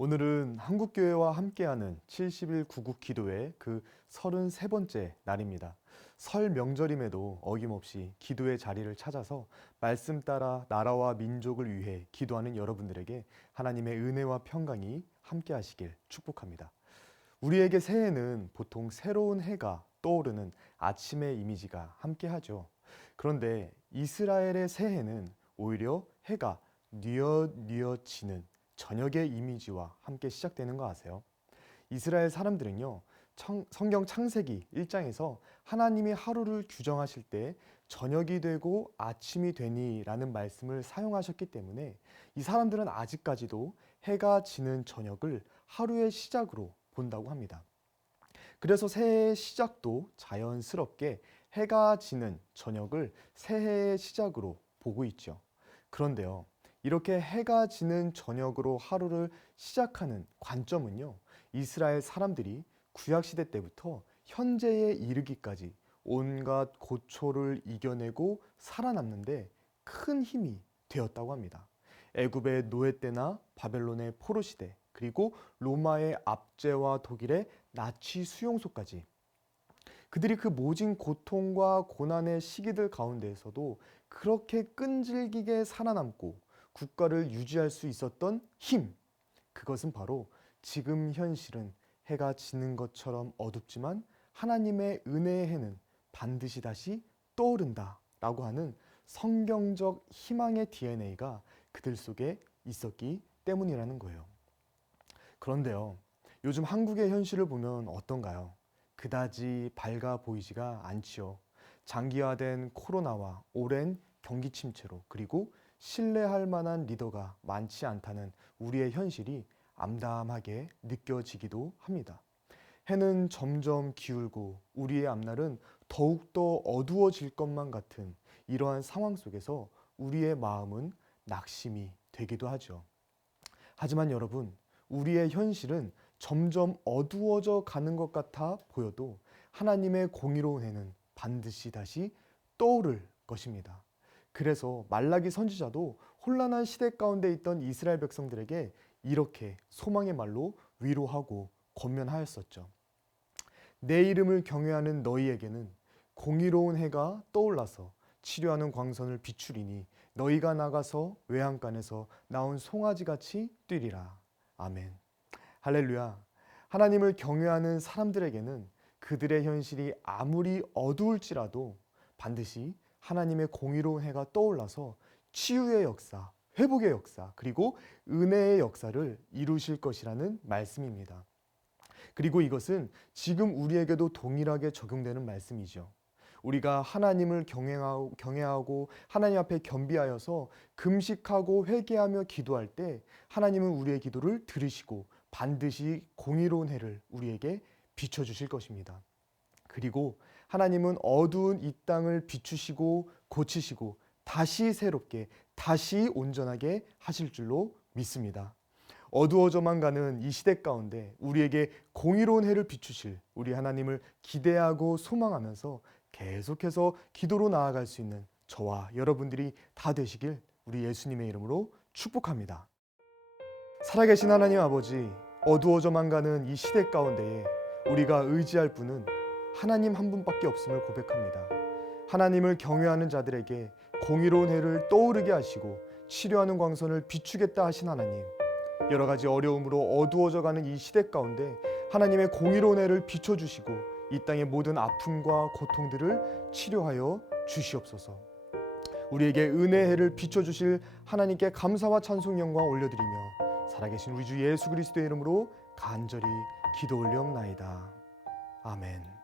오늘은 한국교회와 함께하는 70일 구국 기도회 그 33번째 날입니다. 설 명절임에도 어김없이 기도의 자리를 찾아서 말씀 따라 나라와 민족을 위해 기도하는 여러분들에게 하나님의 은혜와 평강이 함께하시길 축복합니다. 우리에게 새해는 보통 새로운 해가 떠오르는 아침의 이미지가 함께하죠. 그런데 이스라엘의 새해는 오히려 해가 뉘어지는 저녁의 이미지와 함께 시작되는 거 아세요? 이스라엘 사람들은요, 성경 창세기 1장에서 하나님이 하루를 규정하실 때 저녁이 되고 아침이 되니라는 말씀을 사용하셨기 때문에 이 사람들은 아직까지도 해가 지는 저녁을 하루의 시작으로 본다고 합니다. 그래서 새해의 시작도 자연스럽게 해가 지는 저녁을 새해의 시작으로 보고 있죠. 그런데요, 이렇게 해가 지는 저녁으로 하루를 시작하는 관점은요, 이스라엘 사람들이 구약시대 때부터 현재에 이르기까지 온갖 고초를 이겨내고 살아남는데 큰 힘이 되었다고 합니다. 애굽의 노예 때나 바벨론의 포로 시대, 그리고 로마의 압제와 독일의 나치 수용소까지 그들이 그 모진 고통과 고난의 시기들 가운데에서도 그렇게 끈질기게 살아남고 국가를 유지할 수 있었던 힘, 그것은 바로 지금 현실은 해가 지는 것처럼 어둡지만 하나님의 은혜의 해는 반드시 다시 떠오른다 라고 하는 성경적 희망의 DNA가 그들 속에 있었기 때문이라는 거예요. 그런데요, 요즘 한국의 현실을 보면 어떤가요? 그다지 밝아 보이지가 않지요. 장기화된 코로나와 오랜 경기 침체로, 그리고 신뢰할 만한 리더가 많지 않다는 우리의 현실이 암담하게 느껴지기도 합니다. 해는 점점 기울고 우리의 앞날은 더욱더 어두워질 것만 같은 이러한 상황 속에서 우리의 마음은 낙심이 되기도 하죠. 하지만 여러분, 우리의 현실은 점점 어두워져 가는 것 같아 보여도 하나님의 공의로운 해는 반드시 다시 떠오를 것입니다. 그래서 말라기 선지자도 혼란한 시대 가운데 있던 이스라엘 백성들에게 이렇게 소망의 말로 위로하고 권면하였었죠. 내 이름을 경외하는 너희에게는 공의로운 해가 떠올라서 치료하는 광선을 비추리니 너희가 나가서 외양간에서 나온 송아지같이 뛰리라. 아멘. 할렐루야. 하나님을 경외하는 사람들에게는 그들의 현실이 아무리 어두울지라도 반드시 하나님의 공의로운 해가 떠올라서 치유의 역사, 회복의 역사, 그리고 은혜의 역사를 이루실 것이라는 말씀입니다. 그리고 이것은 지금 우리에게도 동일하게 적용되는 말씀이죠. 우리가 하나님을 경외하고 하나님 앞에 겸비하여서 금식하고 회개하며 기도할 때 하나님은 우리의 기도를 들으시고 반드시 공의로운 해를 우리에게 비춰주실 것입니다. 그리고 하나님은 어두운 이 땅을 비추시고 고치시고 다시 새롭게 다시 온전하게 하실 줄로 믿습니다. 어두워져만 가는 이 시대 가운데 우리에게 공의로운 해를 비추실 우리 하나님을 기대하고 소망하면서 계속해서 기도로 나아갈 수 있는 저와 여러분들이 다 되시길 우리 예수님의 이름으로 축복합니다. 살아계신 하나님 아버지, 어두워져만 가는 이 시대 가운데에 우리가 의지할 분은 하나님 한 분밖에 없음을 고백합니다. 하나님을 경외하는 자들에게 공의로운 해를 떠오르게 하시고 치료하는 광선을 비추겠다 하신 하나님, 여러 가지 어려움으로 어두워져가는 이 시대 가운데 하나님의 공의로운 해를 비춰주시고 이 땅의 모든 아픔과 고통들을 치료하여 주시옵소서. 우리에게 은혜의 해를 비춰주실 하나님께 감사와 찬송 영광 올려드리며 살아계신 우리 주 예수 그리스도의 이름으로 간절히 기도 올리옵나이다. 아멘.